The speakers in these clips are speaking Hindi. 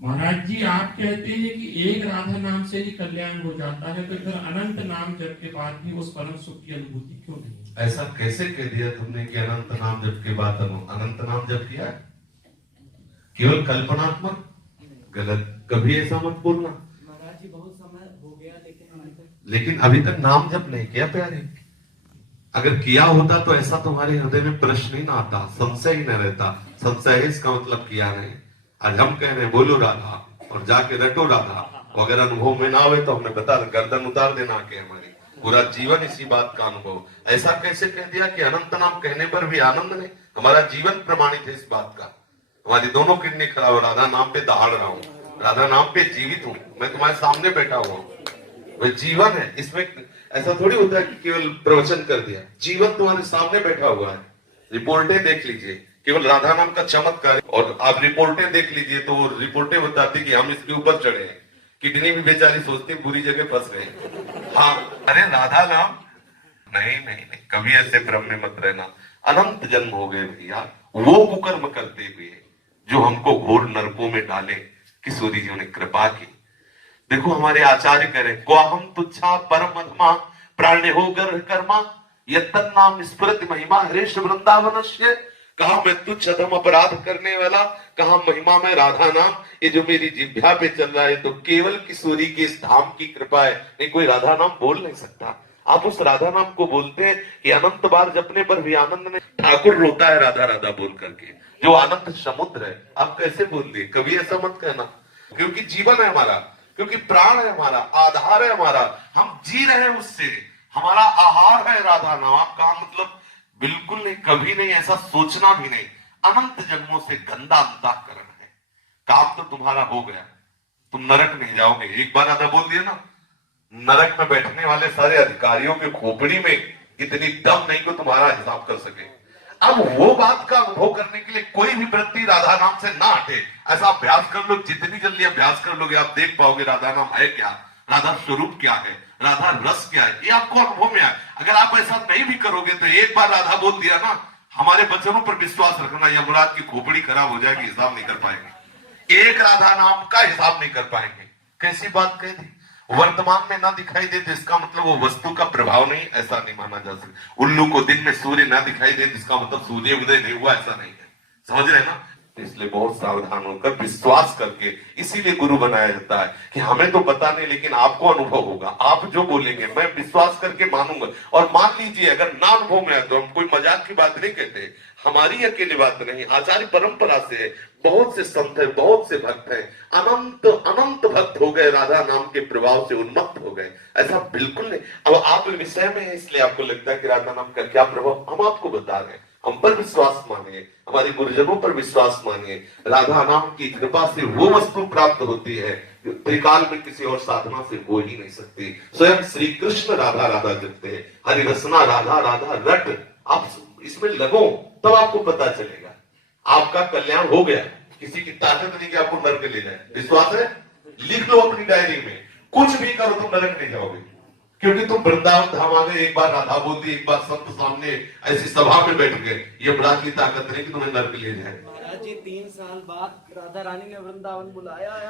महाराज जी आप कहते हैं कि एक राधा नाम से ही कल्याण हो जाता है, तो फिर अनंत नाम जप के बाद भी उस परम सुख की अनुभूति क्यों नहीं? ऐसा कैसे कह दिया तुमने कि अनंत नाम जप के बाद अनंत नाम जप किया? केवल कल्पनात्मक, गलत। कभी ऐसा मत बोलना। महाराज जी बहुत समय हो गया, लेकिन अभी तक नाम जप नहीं किया प्यारे। अगर किया होता तो ऐसा तुम्हारे हृदय में प्रश्न ही ना आता, संशय ही न रहता। संशय है इसका मतलब किया नहीं। आज हम कह रहे हैं बोलो राधा और जाके रटो राधा, अगर अनुभव में ना हुए तो हमें बता, गर्दन उतार देना के हमारी पूरा जीवन इसी बात का अनुभव। ऐसा कैसे कह दिया कि अनंत नाम कहने पर भी आनंद नहीं? हमारा जीवन प्रमाणित है इस बात का। हमारी दोनों किडनी खराब, राधा नाम पे दहाड़ रहा हूँ, राधा नाम पे जीवित हूँ, मैं तुम्हारे सामने बैठा हुआ हूँ। वह जीवन है, इसमें ऐसा थोड़ी होता है कि केवल प्रवचन कर दिया। जीवन तुम्हारे सामने बैठा हुआ है। रिपोर्टें देख लीजिए, केवल राधा नाम का चमत्कार। और आप रिपोर्टें देख लीजिए तो रिपोर्टें बताती कि हम इसके ऊपर चढ़े हैं, किडनी भी बेचारी सोचती बुरी जगह फंस गए। हाँ, अरे राधा नाम नहीं नहीं नहीं, कभी ऐसे भ्रम में मत रहना। अनंत जन्म हो गए भैया वो कुकर्म करते हुए जो हमको घोर नरकों में डाले। किशोरी जी ने कृपा की। देखो हमारे आचार्य कह रहे, क्वाहम तुच्छा परम अधमा प्राण्य हो गर्भ कर्मा यत्तन नाम स्मृति महिमा हरेश वृंदावनस्य। कहा मैं तुच्छ अधम अपराध करने वाला, कहा महिमा में राधा नाम। ये जो मेरी जिह्वा पे चल रहा है तो केवल किशोरी के इस धाम की कृपा है, नहीं कोई राधा नाम बोल नहीं सकता। आप उस राधा नाम को बोलते हैं कि अनंत बार जपने पर भी आनंद नहीं। ठाकुर रोता है राधा राधा बोल करके, जो आनंद समुद्र है। आप कैसे बोल दिए? कभी ऐसा मत कहना, क्योंकि जीवन है हमारा, क्योंकि प्राण है हमारा, आधार है हमारा, हम जी रहे हैं उससे। हमारा आहार है राधा नाम। आप कहा मतलब बिल्कुल नहीं, कभी नहीं, ऐसा सोचना भी नहीं। अनंत जन्मों से गंदा अंतःकरण है। काम तो तुम्हारा हो गया, तुम नरक नहीं जाओगे। एक बार राधा बोल दिया ना, नरक में बैठने वाले सारे अधिकारियों के खोपड़ी में इतनी दम नहीं को तुम्हारा हिसाब कर सके। अब वो बात का अनुभव करने के लिए कोई भी वृत्ति राधा नाम से ना हटे। ऐसा अभ्यास कर लो, जितनी जल्दी अभ्यास कर लोगे आप देख पाओगे राधा नाम है क्या, राधा स्वरूप क्या है, राधा रस क्या है, ये आपको अनुभव में आए। अगर आप ऐसा नहीं भी करोगे तो एक बार राधा बोल दिया ना, हमारे वचनों पर विश्वास रखना, यमराज की खोपड़ी खराब हो जाएगी, हिसाब नहीं कर पाएंगे। एक राधा नाम का हिसाब नहीं कर पाएंगे। कैसी बात कह दी? वर्तमान में ना दिखाई दे तो इसका मतलब वो वस्तु का प्रभाव नहीं, ऐसा नहीं माना जा सकता। उल्लू को दिन में सूर्य ना दिखाई दे तो इसका मतलब सूर्य उदय नहीं हुआ, ऐसा नहीं है। समझ रहे ना? इसलिए बहुत सावधान होकर विश्वास करके, इसीलिए गुरु बनाया जाता है कि हमें तो पता नहीं लेकिन आपको अनुभव होगा। आप जो बोलेंगे मैं विश्वास करके मानूंगा। और मान लीजिए अगर ना अनुभव में आए तो हम कोई मजाक की बात नहीं कहते, हमारी अकेली बात नहीं, आचार्य परंपरा से है। बहुत से संत है, बहुत से भक्त हैं, अनंत अनंत भक्त हो गए, राधा नाम के प्रभाव से उन्मत्त हो गए। ऐसा बिल्कुल नहीं। अब आप विषय में है इसलिए आपको लगता है कि राधा नाम का क्या प्रभाव, हम आपको बता रहे हैं। हम पर विश्वास मानिए, हमारे गुरुजनों पर विश्वास मानिए। राधा नाम की कृपा से वो वस्तु प्राप्त होती है जो त्रिकाल में किसी और साधना से हो ही नहीं सकती। स्वयं श्री कृष्ण राधा राधा जपते हैं, हरि रसना राधा राधा रट। आप इसमें लगो तब आपको पता चलेगा, आपका कल्याण हो गया। किसी की ताकत नहीं कि आपको नरक ले जाए। विश्वास है? लिख लो अपनी डायरी में, कुछ भी करो तुम नरक नहीं जाओगे, क्योंकि तुम वृंदावन धाम आ गए। एक बार राधा बोल दी, एक बार संत सामने ऐसी सभा में बैठ गए, ये बड़ा की ताकत नहीं कि तुम्हें नरक ले जाए। महाराज जी 3 साल बाद राधा रानी ने वृंदावन बुलाया है।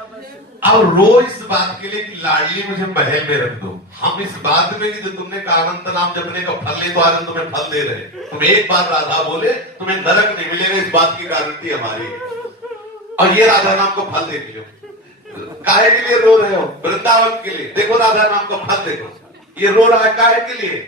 अब रो इस बात के लिए कि लाडली मुझे महल में रख दो। हम इस बात में कि जो तुमने कहा अनंत नाम जपने का फल ले, तो आज तुम्हें फल दे रहे। तुम एक बार राधा बोले तुम्हें नरक नहीं मिलेगा, इस बात की गारंटी हमारी। और ये राधा नाम को फल देख लो। काहे के लिए रो रहे हो? वृंदावन के लिए। देखो राधा नाम का फल देखो। ये रो रहा है काहे के लिए?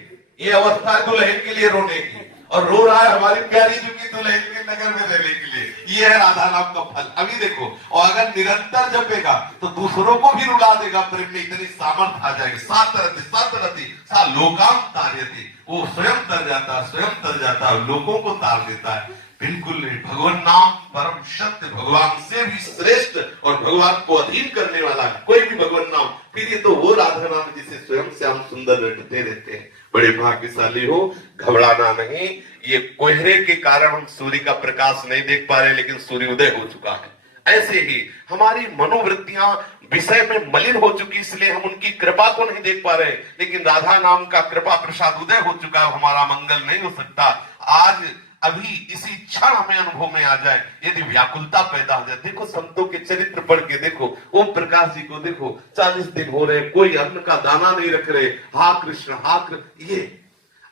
ये अवस्था है दुल्हन के लिए रोने की, और रो रहा है हमारी प्यारी जुकी दुल्हन के नगर में रहने के लिए। ये है राधा नाम का फल। अभी देखो, और अगर निरंतर जपेगा तो दूसरों को भी रुला देगा। प्रेम में इतनी सामर्थ आ जाएगी। सातरति सातरति सा लोकाम तार्यति, वो स्वयं तर जाता, स्वयं तर जाता, लोगों को तार देता है। बिल्कुल नहीं। भगवान नाम परम सत्य, भगवान से भी श्रेष्ठ और भगवान को अधीन करने वाला है कोई भी भगवान नाम। फिर ये तो वो राधा नाम जिसे स्वयं श्याम सुंदर रटते रहते हैं। बड़े भाग्यशाली हो, घबराना नहीं। ये कोहरे के कारण हम सूर्य का प्रकाश नहीं देख पा रहे, लेकिन सूर्योदय हो चुका है। ऐसे ही हमारी मनोवृत्तियां विषय में मलिन हो चुकी, इसलिए हम उनकी कृपा को नहीं देख पा रहे। लेकिन राधा नाम का कृपा प्रसाद उदय हो चुका है, हमारा मंगल नहीं हो सकता। आज अभी इसी क्षण हमें अनुभव में आ जाए, यदि व्याकुलता पैदा हो जाए। देखो संतों के चरित्र पढ़ के देखो, ओम प्रकाश जी को देखो, 40 दिन हो रहे, कोई अन्न का दाना नहीं रख रहे, हा कृष्ण हा कृष्ण। ये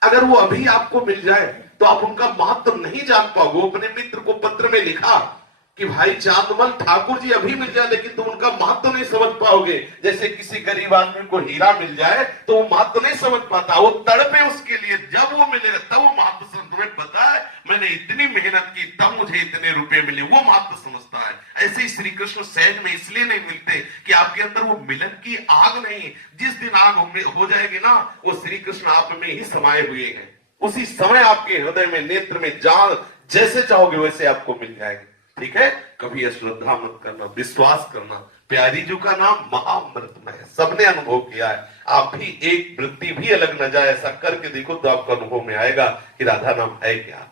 अगर वो अभी आपको मिल जाए तो आप उनका महत्व नहीं जान पाओगे। वो अपने मित्र को पत्र में लिखा कि भाई चांदमल ठाकुर जी अभी मिल जाए लेकिन तुम उनका महत्व नहीं समझ पाओगे। जैसे किसी गरीब आदमी को हीरा मिल जाए तो वो महत्व नहीं समझ पाता, वो तड़पे उसके लिए, जब वो मिलेगा तब वो महत्व समझ। तुम्हें पता है मैंने इतनी मेहनत की तब मुझे इतने रुपए मिले, वो महत्व समझता है। ऐसे ही श्री कृष्ण सहज में इसलिए नहीं मिलते कि आपके अंदर वो मिलन की आग नहीं। जिस दिन आग हो जाएगी ना, वो श्री कृष्ण आप में ही समाये हुए हैं। उसी समय आपके हृदय में, नेत्र में, जान जैसे चाहोगे वैसे आपको मिल जाएगी। ठीक है, कभी अश्रद्धा मत करना, विश्वास करना। प्यारी जी का नाम महाअमृतमय है, सबने अनुभव किया है। आप भी एक वृत्ति भी अलग न जाए, ऐसा करके देखो तो आपको अनुभव में आएगा कि राधा नाम है क्या।